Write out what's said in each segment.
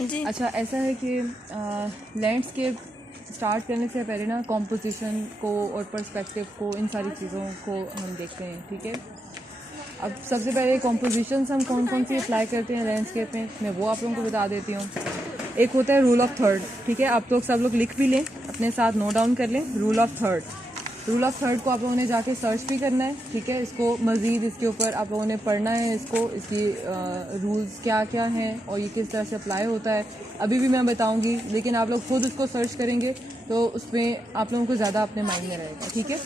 जी। अच्छा, ऐसा है कि लैंडस्केप स्टार्ट करने से पहले ना कॉम्पोजिशन को और पर्सपेक्टिव को, इन सारी चीज़ों को हम देखते हैं, ठीक है। अब सबसे पहले कॉम्पोजिशंस हम कौन कौन सी अप्लाई करते हैं लैंडस्केप में, मैं वो आप लोगों को बता देती हूँ। एक होता है रूल ऑफ थर्ड, ठीक है। आप लोग सब लोग लिख भी लें, अपने साथ नोट डाउन कर लें। रूल ऑफ थर्ड को आप लोगों ने जाके सर्च भी करना है, ठीक है। इसको मज़ीद इसके ऊपर आप लोगों ने पढ़ना है, इसको, इसकी रूल्स क्या क्या हैं और ये किस तरह से अप्लाई होता है अभी भी मैं बताऊंगी, लेकिन आप लोग खुद उसको सर्च करेंगे तो उसमें आप लोगों को ज़्यादा अपने माइंड में रहेगा, ठीक है।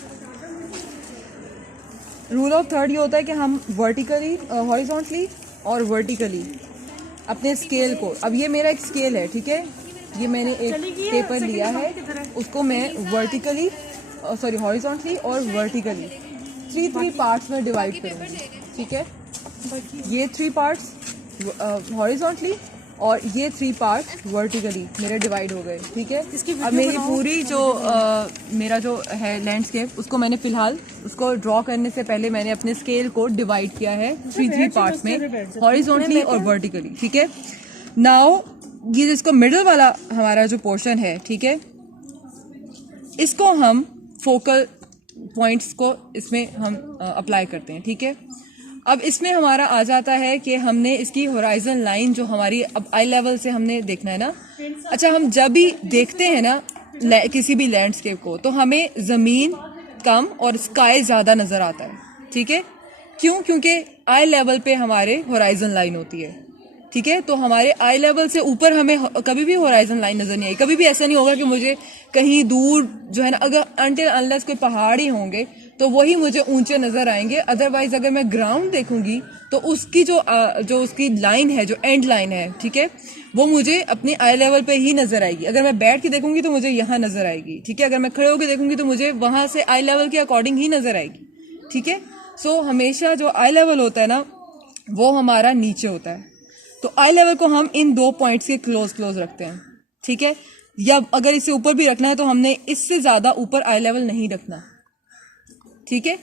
रूल ऑफ थर्ड ये होता है कि हम वर्टिकली, हॉरिजॉन्टली और वर्टिकली अपने स्केल को, अब ये मेरा एक स्केल है, ठीक है, ये मैंने एक पेपर लिया है, उसको मैं वर्टिकली, सॉरी हॉरिजॉन्टली और वर्टिकली थ्री पार्ट्स में डिवाइड करूँगी, ठीक है। ये 3 पार्ट्स हॉरिजॉन्टली और ये 3 पार्ट वर्टिकली मेरे डिवाइड हो गए, ठीक है। अब मेरी पूरी जो मेरा जो है लैंडस्केप, उसको मैंने फिलहाल उसको ड्रॉ करने से पहले मैंने अपने स्केल को डिवाइड किया है 3 पार्ट्स में, हॉरिजॉन्टली और वर्टिकली, ठीक है। नाउ ये जिसको मिडल वाला हमारा जो पोर्शन है, ठीक है, इसको हम फोकल पॉइंट्स को इसमें हम अप्लाई करते हैं, ठीक है। अब इसमें हमारा आ जाता है कि हमने इसकी होराइजन लाइन जो हमारी अब आई लेवल से हमने देखना है ना। अच्छा, हम जब भी देखते हैं ना किसी भी लैंडस्केप को तो हमें ज़मीन कम और स्काई ज़्यादा नज़र आता है, ठीक है। क्यों? क्योंकि आई लेवल पे हमारे होराइजन लाइन होती है, ठीक है। तो हमारे आई लेवल से ऊपर हमें कभी भी होराइजन लाइन नज़र नहीं आई। कभी भी ऐसा नहीं होगा कि मुझे कहीं दूर जो है ना, अगर अनटिल अनलेस कोई पहाड़ ही होंगे तो वही मुझे ऊंचे नज़र आएंगे। अदरवाइज अगर मैं ग्राउंड देखूंगी तो उसकी जो उसकी लाइन है, जो एंड लाइन है, ठीक है, वो मुझे अपनी आई लेवल पे ही नज़र आएगी। अगर मैं बैठ के देखूंगी तो मुझे यहाँ नज़र आएगी, ठीक है। अगर मैं खड़े होकर देखूंगी तो मुझे वहाँ से आई लेवल के अकॉर्डिंग ही नज़र आएगी, ठीक है। सो हमेशा जो आई लेवल होता है ना, वो हमारा नीचे होता है। तो आई लेवल को हम इन 2 पॉइंट्स के क्लोज रखते हैं, ठीक है। या अगर इसे ऊपर भी रखना है तो हमने इससे ज़्यादा ऊपर आई लेवल नहीं रखना, ठीक है।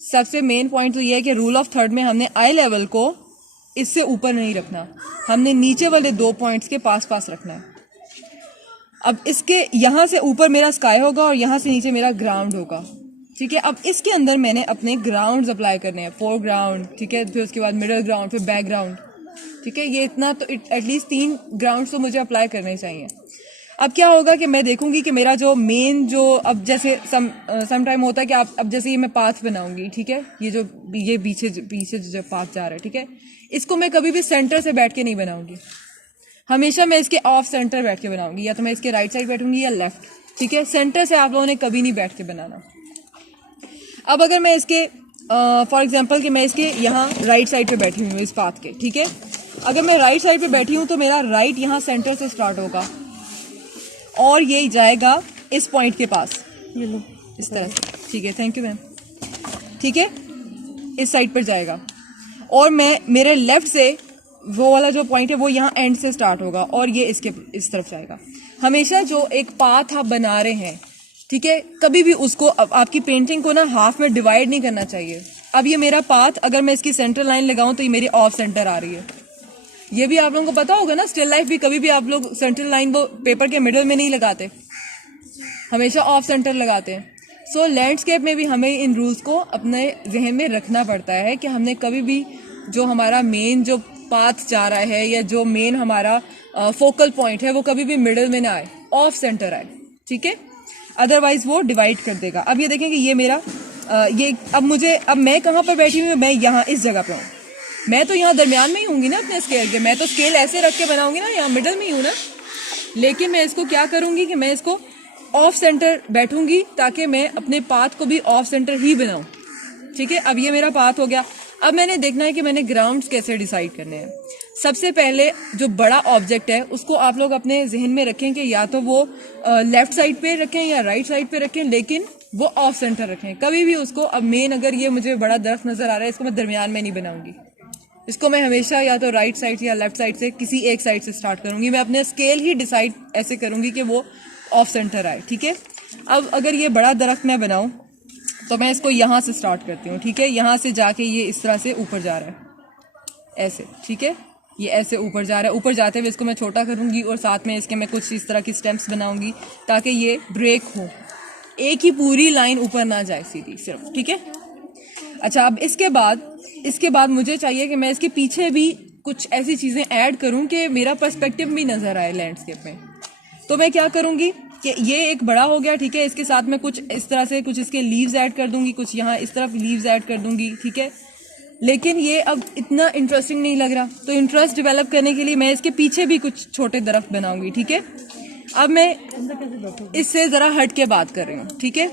सबसे मेन पॉइंट तो ये है कि रूल ऑफ थर्ड में हमने आई लेवल को इससे ऊपर नहीं रखना, हमने नीचे वाले 2 पॉइंट्स के पास रखना है। अब इसके यहाँ से ऊपर मेरा स्काई होगा और यहाँ से नीचे मेरा ग्राउंड होगा, ठीक है। अब इसके अंदर मैंने अपने ग्राउंड्स अप्लाई करने हैं, फोरग्राउंड, ठीक है, फिर उसके बाद मिडल ग्राउंड, फिर बैकग्राउंड, ठीक है। ये इतना तो एटलीस्ट 3 ग्राउंड्स तो मुझे अप्लाई करने चाहिए। अब क्या होगा कि मैं देखूंगी कि मेरा जो मेन जो, अब जैसे सम टाइम होता है कि आप, अब जैसे ये मैं पाथ बनाऊंगी, ठीक है, ये पीछे जो पाथ जा रहा है, ठीक है, इसको मैं कभी भी सेंटर से बैठ के नहीं बनाऊंगी, हमेशा मैं इसके ऑफ सेंटर बैठ के बनाऊंगी। या तो मैं इसके राइट साइड बैठूंगी या लेफ्ट, ठीक है। सेंटर से आप लोगों ने कभी नहीं बैठ के बनाना। अब अगर मैं इसके फॉर एग्जाम्पल कि मैं इसके यहाँ राइट साइड पे बैठी हूँ इस पाथ के, ठीक है, अगर मैं राइट साइड पे बैठी हूँ तो मेरा राइट यहाँ सेंटर से स्टार्ट होगा और ये जाएगा इस पॉइंट के पास, ये लो इस तरह से, ठीक है, थैंक यू मैम, ठीक है, इस साइड पर जाएगा और मेरे लेफ्ट से वो वाला जो पॉइंट है वो यहाँ एंड से स्टार्ट होगा और ये इसके इस तरफ जाएगा। हमेशा जो एक पाथ आप बना रहे हैं, ठीक है, कभी भी उसको आपकी पेंटिंग को ना हाफ में डिवाइड नहीं करना चाहिए। अब ये मेरा पाथ, अगर मैं इसकी सेंटर लाइन लगाऊं तो ये मेरी ऑफ सेंटर आ रही है। ये भी आप लोगों को पता होगा ना, स्टिल लाइफ भी कभी भी आप लोग सेंटर लाइन वो पेपर के मिडल में नहीं लगाते, हमेशा ऑफ सेंटर लगाते हैं। सो लैंडस्केप में भी हमें इन रूल्स को अपने जहन में रखना पड़ता है कि हमने कभी भी जो हमारा मेन जो पाथ जा रहा है या जो मेन हमारा फोकल पॉइंट है वो कभी भी मिडल में ना आए, ऑफ सेंटर आए, ठीक है, अदरवाइज वो डिवाइड कर देगा। अब ये देखें कि ये मेरा ये अब मैं कहाँ पर बैठी हूँ, मैं यहाँ इस जगह पे हूँ, मैं तो यहाँ दरमियान में ही हूँगी ना अपने स्केल के, मैं तो स्केल ऐसे रख के बनाऊंगी ना, यहाँ मिडल में ही हूँ ना, लेकिन मैं इसको क्या करूँगी कि मैं इसको ऑफ सेंटर बैठूंगी ताकि मैं अपने पाथ को भी ऑफ सेंटर ही बनाऊं, ठीक है। अब ये मेरा पाथ हो गया। अब मैंने देखना है कि मैंने ग्राउंड्स कैसे डिसाइड करने हैं। सबसे पहले जो बड़ा ऑब्जेक्ट है उसको आप लोग अपने जहन में रखें कि या तो वो लेफ्ट साइड पे रखें या राइट साइड पे रखें, लेकिन वो ऑफ सेंटर रखें कभी भी उसको। अब मेन अगर ये मुझे बड़ा दरख्त नजर आ रहा है, इसको मैं दरमियान में नहीं बनाऊंगी, इसको मैं हमेशा या तो राइट साइड या लेफ्ट साइड से किसी एक साइड से स्टार्ट करूंगी। मैं अपने स्केल ही डिसाइड ऐसे करूंगी कि वो ऑफ सेंटर आए, ठीक है। अब अगर ये बड़ा दरख्त मैं बनाऊं तो मैं इसको यहाँ से स्टार्ट करती हूँ, ठीक है, यहाँ से जाके ये इस तरह से ऊपर जा रहा है ऐसे, ठीक है, ये ऐसे ऊपर जा रहा है, ऊपर जाते हुए इसको मैं छोटा करूंगी और साथ में इसके मैं कुछ इस तरह की स्टेम्स बनाऊंगी ताकि ये ब्रेक हो, एक ही पूरी लाइन ऊपर ना जाए सीधी सिर्फ, ठीक है। अच्छा, अब इसके बाद मुझे चाहिए कि मैं इसके पीछे भी कुछ ऐसी चीजें ऐड करूं कि मेरा पर्सपेक्टिव भी नजर आए लैंडस्केप में। तो मैं क्या करूंगी कि ये एक बड़ा हो गया, ठीक है, इसके साथ मैं कुछ इस तरह से कुछ इसके लीव्स ऐड कर दूंगी, कुछ यहाँ इस तरफ लीव्स ऐड कर दूंगी, ठीक है। लेकिन ये अब इतना इंटरेस्टिंग नहीं लग रहा, तो इंटरेस्ट डेवलप करने के लिए मैं इसके पीछे भी कुछ छोटे दरख्त बनाऊंगी, ठीक है। अब मैं इससे जरा हट के बात कर रही हूँ, ठीक है,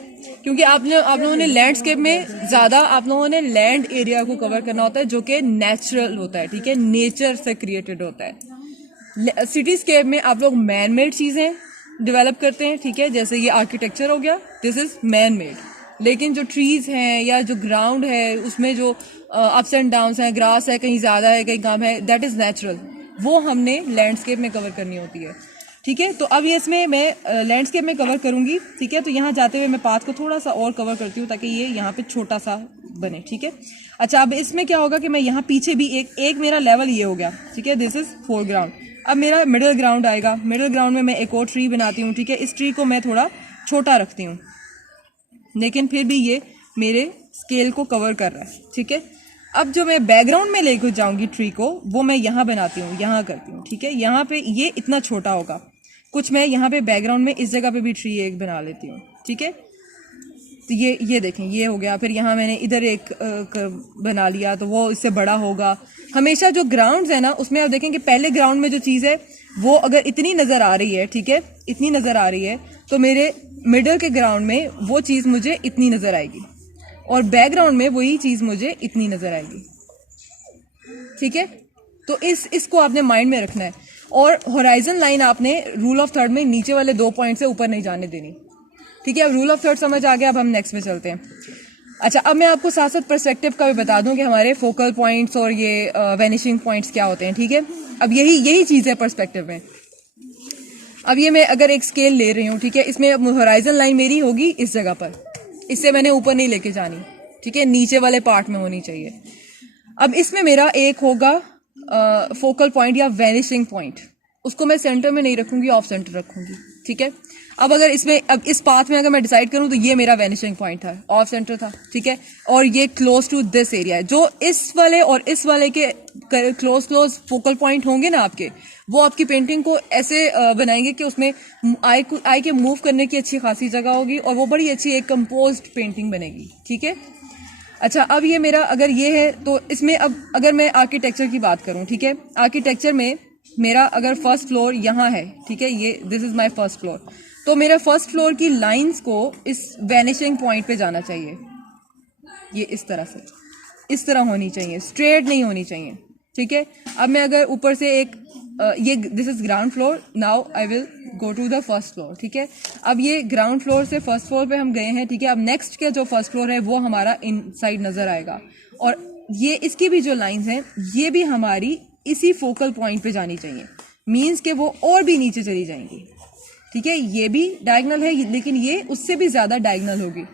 क्योंकि आप लोगों ने लैंडस्केप में ज्यादा आप लोगों ने लैंड एरिया को कवर करना होता है जो कि नेचुरल होता है, ठीक है, नेचर से क्रिएटेड होता है। सिटीस्केप में आप लोग मैन मेड चीजें डेवलप करते हैं, ठीक है, जैसे ये आर्किटेक्चर हो गया, दिस इज मैन मेड। लेकिन जो ट्रीज हैं या जो ग्राउंड है उसमें जो अप्स एंड डाउन्स हैं, ग्रास है, कहीं ज्यादा है कहीं कम है, दैट इज नेचुरल, वो हमने लैंडस्केप में कवर करनी होती है, ठीक है। तो अब ये इसमें मैं लैंडस्केप में कवर करूंगी, ठीक है। तो यहाँ जाते हुए मैं पाथ को थोड़ा सा और कवर करती हूँ ताकि ये यहाँ पे छोटा सा बने, ठीक है। अच्छा, अब इसमें क्या होगा कि मैं यहाँ पीछे भी एक मेरा लेवल ये हो गया, ठीक है, दिस इज फोरग्राउंड। अब मेरा मिडिल ग्राउंड आएगा, मिडिल ग्राउंड में मैं एक और ट्री बनाती हूँ, ठीक है। इस ट्री को मैं थोड़ा छोटा रखती हूँ, लेकिन फिर भी ये मेरे स्केल को कवर कर रहा है, ठीक है। अब जो मैं बैकग्राउंड में लेकर जाऊंगी ट्री को, वो मैं यहाँ बनाती हूँ, यहाँ करती हूँ, ठीक है। यहाँ पे ये इतना छोटा होगा, कुछ मैं यहाँ पे बैकग्राउंड में इस जगह पे भी ट्री एक बना लेती हूँ, ठीक है। तो ये देखें, ये हो गया। फिर यहाँ मैंने इधर एक बना लिया, तो वो इससे बड़ा होगा। हमेशा जो ग्राउंड्स है ना, उसमें आप देखें कि पहले ग्राउंड में जो चीज़ है वो अगर इतनी नज़र आ रही है, ठीक है, इतनी नज़र आ रही है, तो मेरे मिडल के ग्राउंड में वो चीज़ मुझे इतनी नज़र आएगी और बैकग्राउंड में वही चीज़ मुझे इतनी नज़र आएगी, ठीक है। तो इसको आपने माइंड में रखना है। और होराइजन लाइन आपने रूल ऑफ थर्ड में नीचे वाले 2 पॉइंट से ऊपर नहीं जाने देनी, ठीक है। अब रूल ऑफ थर्ड समझ आ गया, अब हम नेक्स्ट में चलते हैं। अच्छा, अब मैं आपको साथ साथ पर्सपेक्टिव का भी बता दूं कि हमारे फोकल पॉइंट्स और ये वेनिशिंग पॉइंट्स क्या होते हैं, ठीक है। अब यही चीज़ है पर्सपेक्टिव में। अब ये मैं अगर एक स्केल ले रही हूँ, ठीक है, इसमें होराइजन लाइन मेरी होगी इस जगह पर, इससे मैंने ऊपर नहीं लेके जानी, ठीक है, नीचे वाले पार्ट में होनी चाहिए। अब इसमें मेरा एक होगा फोकल पॉइंट या वेनिशिंग पॉइंट, उसको मैं सेंटर में नहीं रखूंगी, ऑफ सेंटर रखूंगी, ठीक है। अब अगर अब इस पाथ में अगर मैं डिसाइड करूं तो ये मेरा वेनिशिंग पॉइंट था, ऑफ सेंटर था, ठीक है, और ये क्लोज टू दिस एरिया है। जो इस वाले और इस वाले के क्लोज फोकल पॉइंट होंगे ना आपके, वो आपकी पेंटिंग को ऐसे बनाएंगे कि उसमें आई के मूव करने की अच्छी खासी जगह होगी और वो बड़ी अच्छी एक कंपोज्ड पेंटिंग बनेगी, ठीक है। अच्छा, अब ये मेरा अगर ये है तो इसमें अब अगर मैं आर्किटेक्चर की बात करूं, ठीक है, आर्किटेक्चर में मेरा अगर फर्स्ट फ्लोर यहाँ है, ठीक है, ये this is my first floor, तो मेरा फर्स्ट फ्लोर की लाइंस को इस वेनिशिंग पॉइंट पे जाना चाहिए, ये इस तरह से, इस तरह होनी चाहिए, स्ट्रेट नहीं होनी चाहिए, ठीक है। अब मैं अगर ऊपर से एक ये this is ground floor, now I will go to the first floor, ठीक है। अब ये ग्राउंड फ्लोर से फर्स्ट फ्लोर पे हम गए हैं, ठीक है। अब नेक्स्ट का जो फर्स्ट फ्लोर है वो हमारा इन साइड नजर आएगा और ये इसकी भी जो लाइंस हैं ये भी हमारी इसी फोकल पॉइंट पे जानी चाहिए, मीन्स के वो और भी नीचे चली जाएंगी, ठीक है। ये भी डायगोनल है लेकिन ये उससे भी ज्यादा डायगोनल होगी।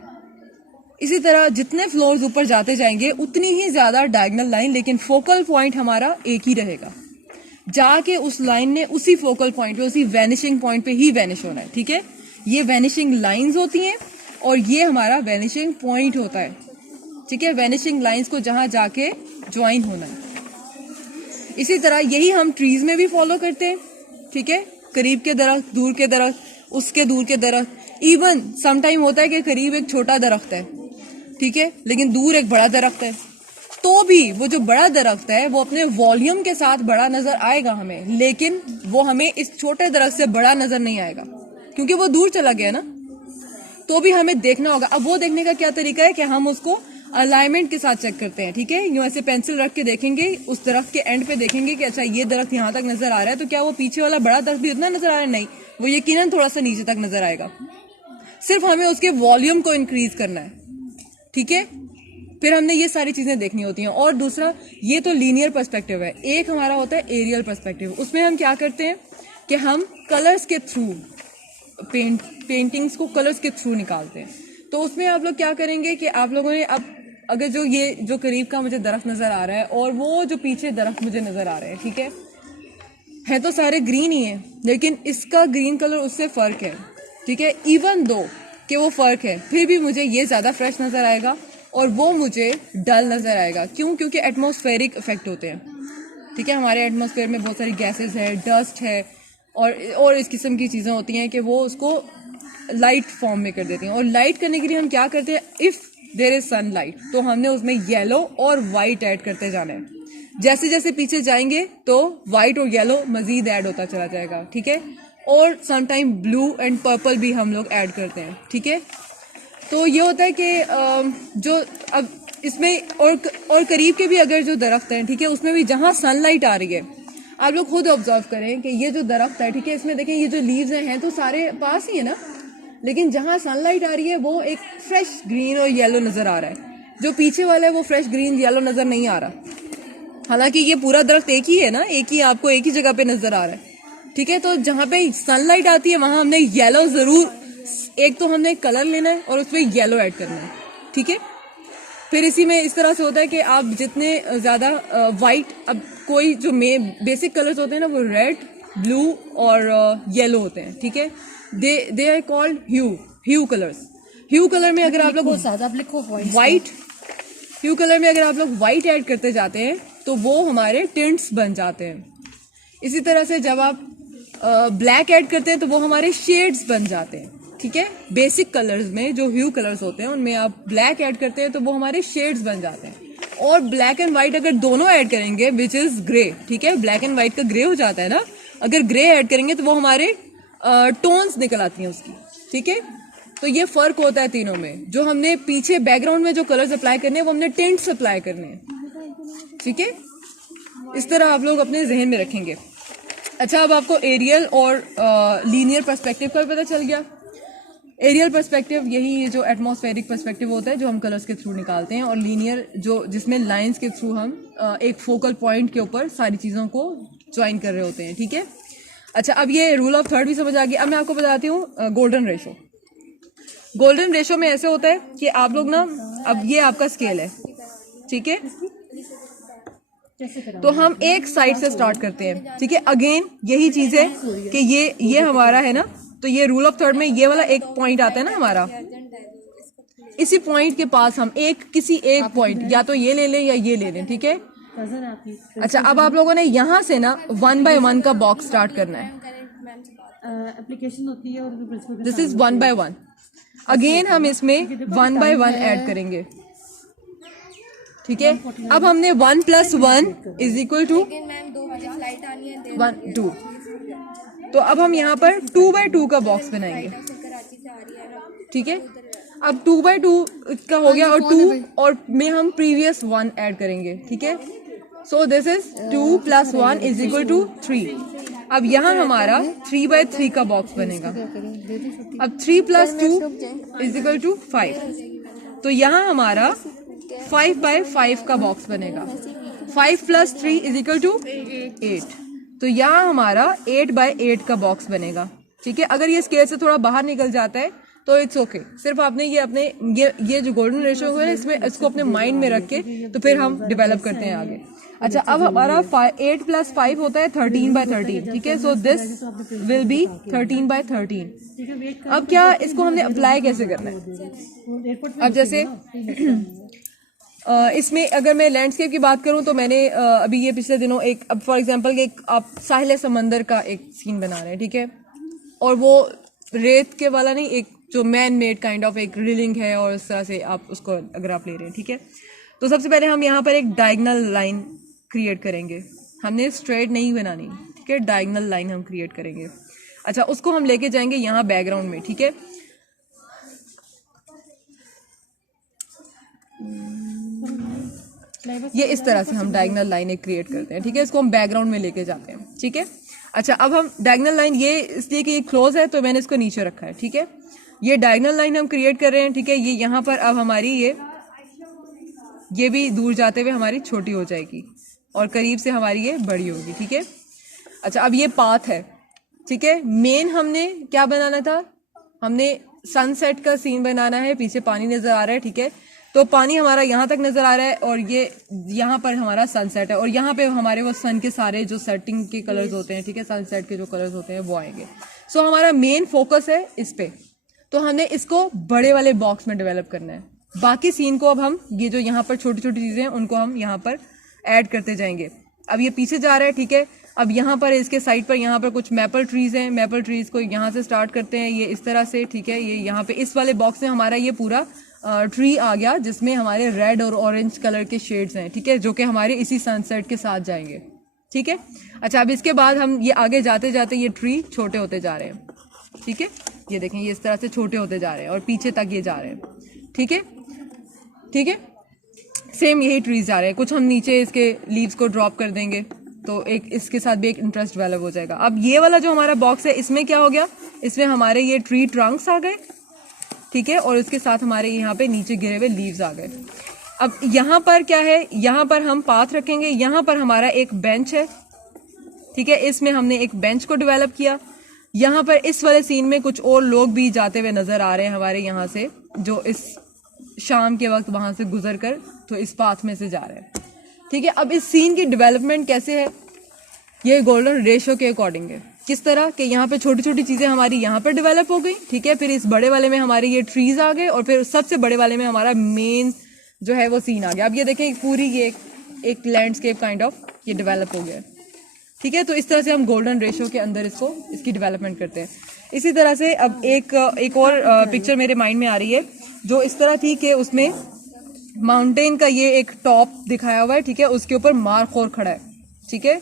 इसी तरह जितने फ्लोर्स ऊपर जाते जाएंगे उतनी ही ज्यादा डायगोनल लाइन, लेकिन फोकल पॉइंट हमारा एक ही रहेगा, जाके उस लाइन ने उसी फोकल पॉइंट पे, उसी वेनिशिंग पॉइंट पे ही वेनिश होना है, ठीक है। ये वेनिशिंग लाइंस होती हैं और ये हमारा वेनिशिंग पॉइंट होता है, ठीक है। वेनिशिंग लाइंस को जहां जाके ज्वाइन होना है। इसी तरह यही हम ट्रीज में भी फॉलो करते हैं, ठीक है। करीब के दरख्त, दूर के दरख्त, उसके दूर के दरख्त, इवन समटाइम होता है कि करीब एक छोटा दरख्त है, ठीक है, लेकिन दूर एक बड़ा दरख्त है, तो भी वो जो बड़ा दरख्त है वो अपने वॉल्यूम के साथ बड़ा नजर आएगा हमें, लेकिन वो हमें इस छोटे दरख्त से बड़ा नजर नहीं आएगा क्योंकि वो दूर चला गया ना। तो भी हमें देखना होगा। अब वो देखने का क्या तरीका है कि हम उसको अलाइनमेंट के साथ चेक करते हैं, ठीक है। यूं ऐसे पेंसिल रख के देखेंगे, उस दरख्त के एंड पे देखेंगे कि अच्छा ये दरख्त यहाँ तक नजर आ रहा है, तो क्या वो पीछे वाला बड़ा दरख्त भी उतना नजर आ रहा है? नहीं, वो यकीनन थोड़ा सा नीचे तक नजर आएगा। सिर्फ हमें उसके वॉल्यूम को इंक्रीज करना है, ठीक है। फिर हमने ये सारी चीजें देखनी होती हैं। और दूसरा, ये तो लीनियर पर्सपेक्टिव है। एक हमारा होता है एरियल पर्सपेक्टिव। उसमें हम क्या करते हैं कि हम कलर्स के थ्रू पेंटिंग्स को कलर्स के थ्रू निकालते हैं। तो उसमें आप लोग क्या करेंगे कि आप लोगों ने अब अगर जो करीब का मुझे दरख्त नजर आ रहा है और वो जो पीछे दरख्त मुझे नजर आ रहा है, ठीक है, है तो सारे ग्रीन ही है, लेकिन इसका ग्रीन कलर उससे फ़र्क है, ठीक है। इवन दो कि वो फ़र्क है, फिर भी मुझे ये ज़्यादा फ्रेश नज़र आएगा और वो मुझे डल नज़र आएगा। क्यों? क्योंकि एटमॉस्फेरिक इफेक्ट होते हैं, ठीक है। हमारे एटमॉस्फेयर में बहुत सारी गैसेस है, डस्ट है और इस किस्म की चीज़ें होती हैं कि वो उसको लाइट फॉर्म में कर देती हैं। और लाइट करने के लिए हम क्या करते हैं, इफ़ देयर इज सनलाइट तो हमने उसमें येलो और वाइट ऐड करते जाना है। जैसे जैसे पीछे जाएंगे तो वाइट और येलो मजीद ऐड होता चला जाएगा, ठीक है। और समटाइम ब्लू एंड पर्पल भी हम लोग ऐड करते हैं, ठीक है। तो ये होता है कि जो अब इसमें और करीब के भी अगर जो दरख्त हैं, ठीक है, उसमें भी जहाँ सनलाइट आ रही है, आप लोग खुद ऑब्जर्व करें कि ये जो दरख्त है, ठीक है, इसमें देखें ये जो लीव्स हैं तो सारे पास ही है ना, लेकिन जहाँ सनलाइट आ रही है वो एक फ्रेश ग्रीन और येलो नज़र आ रहा है। जो पीछे वाला है वो फ्रेश ग्रीन येलो नज़र नहीं आ रहा, हालांकि ये पूरा दरख्त एक ही है ना, एक ही आपको एक ही जगह पे नज़र आ रहा है, ठीक है। तो जहाँ पे सनलाइट आती है वहाँ हमने येलो ज़रूर, एक तो हमने कलर लेना है और उसमें येलो ऐड करना है, ठीक है। फिर इसी में इस तरह से होता है कि आप जितने ज़्यादा वाइट, अब कोई जो बेसिक कलर्स होते हैं ना वो रेड, ब्लू और येलो होते हैं, ठीक है। They are called hue colours. Hue colour में अगर आप लोग वाइट, ह्यू कलर में अगर आप लोग वाइट ऐड करते जाते हैं तो वो हमारे टिंट्स बन जाते हैं। इसी तरह से जब आप ब्लैक ऐड करते हैं तो वो हमारे शेड्स बन जाते हैं, ठीक है। बेसिक कलर्स में जो ह्यू कलर्स होते हैं उनमें आप ब्लैक ऐड करते हैं तो वो हमारे शेड्स बन जाते हैं। और ब्लैक एंड व्हाइट अगर दोनों ऐड करेंगे विच इज ग्रे, ठीक है, ब्लैक एंड व्हाइट का ग्रे हो जाता है ना, अगर ग्रे ऐड करेंगे तो वो हमारे टोन्स निकल आती हैं उसकी, ठीक है। तो ये फर्क होता है तीनों में। जो हमने पीछे बैकग्राउंड में जो कलर्स अप्लाई करने हैं वो हमने टिंट्स अप्लाई करने हैं, ठीक है। इस तरह आप लोग अपने जहन में रखेंगे। अच्छा, अब आपको एरियल और लीनियर पर्सपेक्टिव का भी पता चल गया। एरियल पर्सपेक्टिव यही जो एटमॉस्फेरिक पर्सपेक्टिव होता है जो हम कलर्स के थ्रू निकालते हैं, और लीनियर जो जिसमें लाइंस के थ्रू हम एक फोकल पॉइंट के ऊपर सारी चीज़ों को ज्वाइन कर रहे होते हैं, ठीक है। अच्छा, अब ये रूल ऑफ थर्ड भी समझ आ गया। अब मैं आपको बताती हूँ गोल्डन रेशो। गोल्डन रेशो में ऐसे होता है कि आप लोग ना, अब ये आपका स्केल है, ठीक है, तो हम एक साइड से स्टार्ट करते हैं, ठीक है। अगेन यही चीज है कि ये हमारा है ना, तो ये रूल ऑफ थर्ड में ये वाला एक पॉइंट आता है ना हमारा, इसी पॉइंट के पास हम किसी एक पॉइंट, या तो ये ले लें या ये ले लें, ठीक है। अच्छा, अब आप लोगों ने यहाँ से ना 1 by 1 का बॉक्स स्टार्ट करना है। एप्लीकेशन होती है और दिस इज 1 by 1। अगेन हम इसमें 1 by 1 ऐड करेंगे, ठीक है। अब हमने 1 + 1 = 1 2, तो अब हम यहाँ पर 2 by 2 का बॉक्स बनाएंगे, ठीक है। अब 2 by 2 का हो गया, और 2 और में हम प्रीवियस 1 ऐड करेंगे, ठीक है। So this is 2 + 1 = 3। अब यहाँ हमारा 3 by 3 का बॉक्स बनेगा। अब 3 + 2 = 5, तो यहाँ हमारा 5 by 5 का बॉक्स बनेगा। 5 + 3 = 8, तो यहाँ हमारा 8 by 8 का बॉक्स बनेगा, ठीक है। अगर ये स्केल से थोड़ा बाहर निकल जाता है तो इट्स ओके। सिर्फ आपने ये जो गोल्डन रेशियो है इसमें इसको अपने माइंड में रख के तो फिर हम डेवलप करते हैं आगे। अच्छा, अब हमारा 8 + 5 होता है 13 by 13, ठीक है। So this will be 13 by 13। अब क्या इसको हमने अप्लाई कैसे करना है? अब जैसे इसमें अगर मैं लैंडस्केप की बात करूं तो मैंने अभी ये पिछले दिनों एक, अब फॉर एग्जांपल एक आप साहिल समंदर का एक सीन बना रहे हैं, ठीक है, और वो रेत के वाला नहीं, एक जो मैन मेड काइंड ऑफ एक रिलिंग है, और इस तरह से आप उसको अगर आप ले रहे हैं, ठीक है। तो सबसे पहले हम यहाँ पर एक डायगोनल लाइन क्रिएट करेंगे। हमने स्ट्रेट नहीं बनानी, ठीक है, डायगोनल लाइन हम क्रिएट करेंगे। अच्छा, उसको हम लेके जाएंगे यहाँ बैकग्राउंड में, ठीक है। ये इस तरह से हम डायगोनल लाइन एक क्रिएट करते हैं, ठीक है। इसको हम बैकग्राउंड में लेके जाते हैं, ठीक है। अच्छा, अब हम डायगोनल लाइन, ये इसलिए कि ये क्लोज है तो मैंने इसको नीचे रखा है, ठीक है। ये डायगोनल लाइन हम क्रिएट कर रहे हैं, ठीक है। ये यहाँ पर अब हमारी ये भी दूर जाते हुए हमारी छोटी हो जाएगी और करीब से हमारी ये बड़ी होगी, ठीक है। अच्छा, अब ये पाथ है, ठीक है। मेन हमने क्या बनाना था, हमने सनसेट का सीन बनाना है, पीछे पानी नजर आ रहा है, ठीक है। तो पानी हमारा यहाँ तक नजर आ रहा है और ये यहाँ पर हमारा सनसेट है और यहाँ पे हमारे वो सन के सारे जो सेटिंग के कलर्स होते हैं, ठीक है, सनसेट के जो कलर्स होते हैं वो आएंगे। सो हमारा मेन फोकस है इस पे, तो हमने इसको बड़े वाले बॉक्स में डेवलप करना है। बाकी सीन को अब हम ये जो यहाँ पर छोटी छोटी चीजें हैं उनको हम यहाँ पर ऐड करते जाएंगे। अब ये पीछे जा रहा है, ठीक है। अब यहाँ पर इसके साइड पर यहाँ पर कुछ मैपल ट्रीज हैं, मैपल ट्रीज को यहाँ से स्टार्ट करते हैं, ये इस तरह से, ठीक है। ये यहाँ पे इस वाले बॉक्स में हमारा ये पूरा ट्री आ गया जिसमें हमारे रेड और ऑरेंज कलर के शेड्स हैं, ठीक है, जो कि हमारे इसी सनसेट के साथ जाएंगे, ठीक है। अच्छा, अब इसके बाद हम ये आगे जाते जाते ये ट्री छोटे होते जा रहे हैं, ठीक है। ये देखें, ये इस तरह से छोटे होते जा रहे हैं और पीछे तक ये जा रहे हैं, ठीक है, ठीक है। सेम यही ट्रीज जा रहे हैं। कुछ हम नीचे इसके लीव्स को ड्रॉप कर देंगे तो एक इसके साथ भी एक इंटरेस्ट डेवलप हो जाएगा। अब ये वाला जो हमारा बॉक्स है इसमें क्या हो गया, इसमें हमारे ये ट्री ट्रंक्स आ गए, ठीक है, और उसके साथ हमारे यहाँ पे नीचे गिरे हुए लीव्स आ गए। अब यहाँ पर क्या है, यहाँ पर हम पाथ रखेंगे, यहाँ पर हमारा एक बेंच है, ठीक है, इसमें हमने एक बेंच को डेवलप किया। यहाँ पर इस वाले सीन में कुछ और लोग भी जाते हुए नजर आ रहे हैं हमारे यहाँ से, जो इस शाम के वक्त वहां से गुजर कर तो इस पाथ में से जा रहे हैं, ठीक है। अब इस सीन की डेवलपमेंट कैसे है, ये गोल्डन रेशो के अकॉर्डिंग है। किस तरह कि यहाँ पे छोटी छोटी चीजें हमारी यहाँ पर डेवलप हो गई, ठीक है, फिर इस बड़े वाले में हमारे ये ट्रीज आ गए और फिर सबसे बड़े वाले में हमारा मेन जो है वो सीन आ गया। अब ये देखें, पूरी ये एक लैंडस्केप काइंड ऑफ ये डेवलप हो गया, ठीक है। तो इस तरह से हम गोल्डन रेशो के अंदर इसकी डेवलपमेंट करते हैं। इसी तरह से अब एक और पिक्चर मेरे माइंड में आ रही है जो इस तरह थी कि उसमें माउंटेन का ये एक टॉप दिखाया हुआ है, ठीक है, उसके ऊपर मारखोर खड़ा है, ठीक है।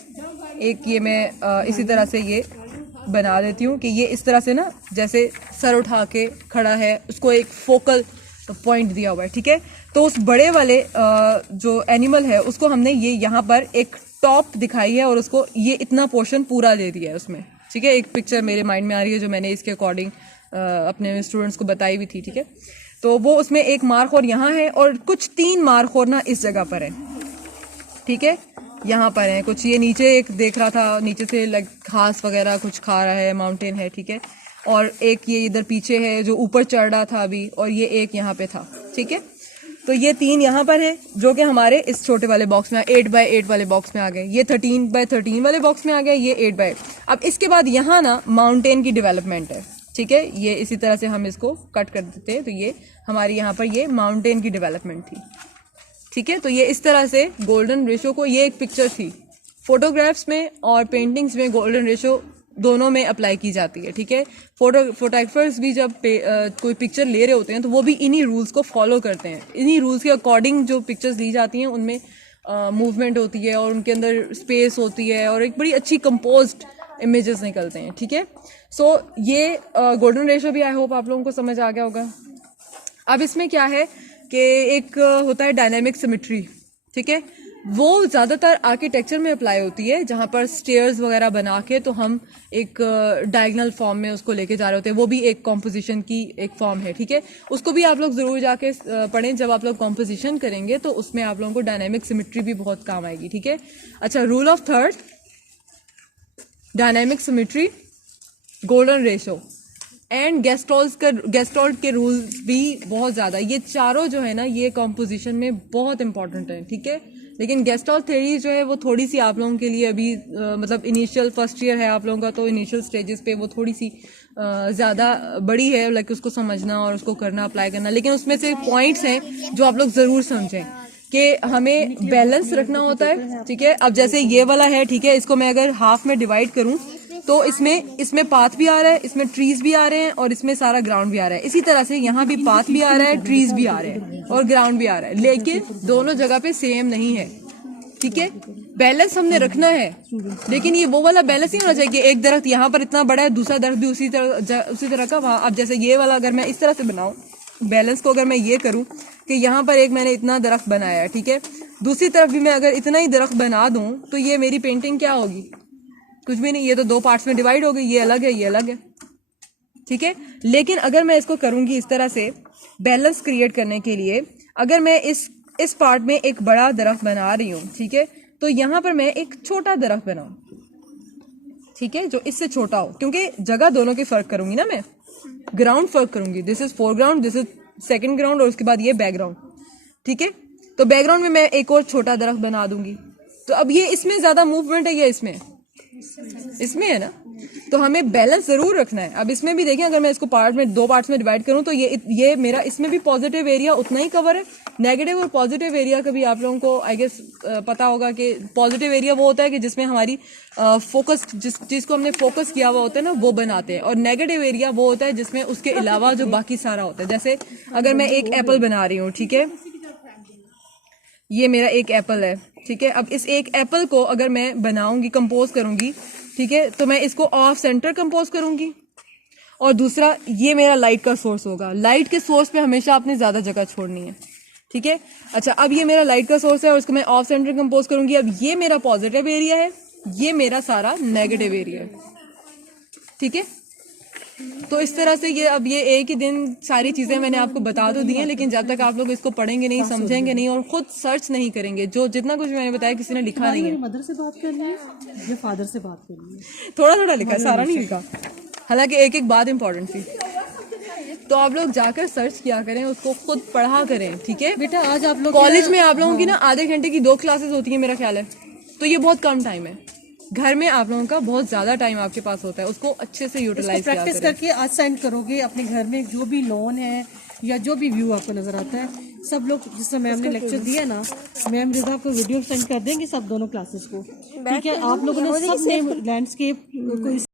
एक ये मैं इसी तरह से ये बना देती हूँ कि ये इस तरह से ना जैसे सर उठा के खड़ा है, उसको एक फोकल पॉइंट दिया हुआ है, ठीक है। तो उस बड़े वाले जो एनिमल है उसको हमने ये यहाँ पर एक टॉप दिखाई है और उसको ये इतना पोर्शन पूरा दे दिया है उसमें, ठीक है। एक पिक्चर मेरे माइंड में आ रही है जो मैंने इसके अकॉर्डिंग अपने स्टूडेंट्स को बताई भी थी, ठीक है। तो वो उसमें एक मारखोर यहाँ है और कुछ 3 मारखोर ना इस जगह पर है, ठीक है, यहाँ पर है कुछ। ये नीचे एक देख रहा था, नीचे से लाइक घास वगैरह कुछ खा रहा है, माउंटेन है, ठीक है। और एक ये इधर पीछे है जो ऊपर चढ़ रहा था अभी, और ये एक यहाँ पे था, ठीक है। तो ये 3 यहाँ पर है जो कि हमारे इस छोटे वाले बॉक्स में 8x8 वाले बॉक्स में आ गए। ये 13x13 वाले बॉक्स में आ गए, ये 8x8। अब इसके बाद यहाँ ना माउंटेन की डेवलपमेंट है, ठीक है। ये इसी तरह से हम इसको कट कर देते हैं, तो ये हमारी यहाँ पर ये माउंटेन की डेवलपमेंट थी, ठीक है। तो ये इस तरह से गोल्डन रेशो को, ये एक पिक्चर थी, फोटोग्राफ्स में और पेंटिंग्स में गोल्डन रेशो दोनों में अप्लाई की जाती है, ठीक है। फोटोग्राफर्स भी जब कोई पिक्चर ले रहे होते हैं तो वो भी इन्हीं रूल्स को फॉलो करते हैं। इन्हीं रूल्स के अकॉर्डिंग जो पिक्चर्स ली जाती हैं उनमें मूवमेंट होती है और उनके अंदर स्पेस होती है और एक बड़ी अच्छी कंपोज्ड इमेजेस निकलते हैं, ठीक है। सो ये गोल्डन रेशो भी आई होप आप लोगों को समझ आ गया होगा। अब इसमें क्या है कि एक होता है डायनामिक सिमेट्री, ठीक है, वो ज़्यादातर आर्किटेक्चर में अप्लाई होती है, जहाँ पर स्टेयर्स वगैरह बना के तो हम एक डायगोनल फॉर्म में उसको लेके जा रहे होते हैं। वो भी एक कॉम्पोजिशन की एक फॉर्म है, ठीक है। उसको भी आप लोग ज़रूर जाके पढ़ें, जब आप लोग कॉम्पोजिशन करेंगे तो उसमें आप लोगों को डायनामिक सिमेट्री भी बहुत काम आएगी, ठीक है। अच्छा, rule of third, dynamic symmetry, golden ratio and gestalt के रूल्स भी बहुत ज़्यादा, ये चारों जो है ना ये कॉम्पोजिशन में बहुत इंपॉर्टेंट है, ठीक है। लेकिन गेस्टोल्ट थ्योरी जो है वो थोड़ी सी आप लोगों के लिए अभी मतलब इनिशियल फर्स्ट ईयर है आप लोगों का, तो इनिशियल स्टेजेस पे वो थोड़ी सी ज़्यादा बड़ी है, लाइक उसको समझना और उसको करना, अप्लाई करना। लेकिन उसमें से पॉइंट्स हैं जो आप लोग ज़रूर समझें कि हमें बैलेंस रखना होता है, ठीक है। अब जैसे ये वाला है, ठीक है, इसको मैं अगर हाफ में डिवाइड करूं तो इसमें पाथ भी आ रहा है, इसमें ट्रीज भी आ रहे हैं और इसमें सारा ग्राउंड भी आ रहा है। इसी तरह से यहाँ भी पाथ भी आ रहा है, ट्रीज भी आ रहे हैं और ग्राउंड भी आ रहा है, लेकिन दोनों जगह पे सेम नहीं है, ठीक है। बैलेंस हमने रखना है, लेकिन ये वो वाला बैलेंस नहीं होना चाहिए कि एक दरख्त यहाँ पर इतना बड़ा है, दूसरा दरख्त भी उसी तरह का वहाँ। अब जैसे ये वाला अगर मैं इस तरह से बनाऊं, बैलेंस को अगर मैं ये करूं कि यहाँ पर एक मैंने इतना दरख्त बनाया है, ठीक है, दूसरी तरफ भी मैं अगर इतना ही दरख्त बना दूं तो ये मेरी पेंटिंग क्या होगी, कुछ भी नहीं, ये तो 2 पार्ट्स में डिवाइड हो गई, ये अलग है, ये अलग है, ठीक है। लेकिन अगर मैं इसको करूंगी इस तरह से बैलेंस क्रिएट करने के लिए, अगर मैं इस पार्ट में एक बड़ा दरख्त बना रही हूँ, ठीक है, तो यहाँ पर मैं एक छोटा दरख्त बनाऊं, ठीक है, जो इससे छोटा हो, क्योंकि जगह दोनों की फर्क करूंगी ना, मैं ग्राउंड फर्क करूंगी, this is foreground, this is second ground और उसके बाद ये बैकग्राउंड। ठीक है। तो बैकग्राउंड में मैं एक और छोटा दरख्त बना दूंगी। तो अब ये इसमें ज्यादा मूवमेंट है या इसमें है ना, तो हमें बैलेंस जरूर रखना है। अब इसमें भी देखें, अगर मैं इसको दो पार्ट्स में डिवाइड करूं तो ये मेरा इसमें भी पॉजिटिव एरिया उतना ही कवर है। नेगेटिव और पॉजिटिव एरिया का भी आप लोगों को आई गेस पता होगा कि पॉजिटिव एरिया वो होता है कि जिसमें हमारी फोकस, जिस चीज को हमने फोकस किया हुआ होता है ना, वो बनाते हैं। और नेगेटिव एरिया वो होता है जिसमें उसके अलावा जो बाकी सारा होता है। जैसे अगर मैं एक एप्पल बना रही हूँ, ठीक है, ये मेरा एक एप्पल है, ठीक है। अब इस एक एप्पल को अगर मैं बनाऊंगी, कंपोज करूंगी, ठीक है, तो मैं इसको ऑफ सेंटर कंपोज करूंगी। और दूसरा, ये मेरा लाइट का सोर्स होगा। लाइट के सोर्स पे हमेशा आपने ज्यादा जगह छोड़नी है, ठीक है। अच्छा, अब ये मेरा लाइट का सोर्स है और इसको मैं ऑफ सेंटर कंपोज करूंगी। अब ये मेरा पॉजिटिव एरिया है, ये मेरा सारा नेगेटिव एरिया है, ठीक है। तो इस तरह से ये एक ही दिन सारी चीजें मैंने आपको बता तो दी हैं, लेकिन जब तक आप लोग इसको पढ़ेंगे नहीं, समझेंगे नहीं और खुद सर्च नहीं करेंगे, जो जितना कुछ मैंने बताया किसी ने लिखा नहीं है। मदर से बात करनी है या फादर से बात करनी है? थोड़ा थोड़ा लिखा है, सारा नहीं लिखा। हालांकि एक एक बात इंपॉर्टेंट थी। तो आप लोग जाकर सर्च किया करें, उसको खुद पढ़ा करें, ठीक है बेटा। आज आप लोग कॉलेज में आप लोगों की ना आधे घंटे की 2 क्लासेस होती है मेरा ख्याल है, तो ये बहुत कम टाइम है। घर में आप लोगों का बहुत ज्यादा टाइम आपके पास होता है, उसको अच्छे से यूटिलाइज किया प्रैक्टिस करें। करके आज सेंड करोगे अपने घर में, जो भी लोन है या जो भी व्यू आपको नजर आता है, सब लोग जिस समय मैम ने लेक्चर दिया ना, मैम रिजा को वीडियो सेंड कर देंगे सब दोनों क्लासेस को, ठीक है। आप लोगों ने सब ने लैंडस्केप को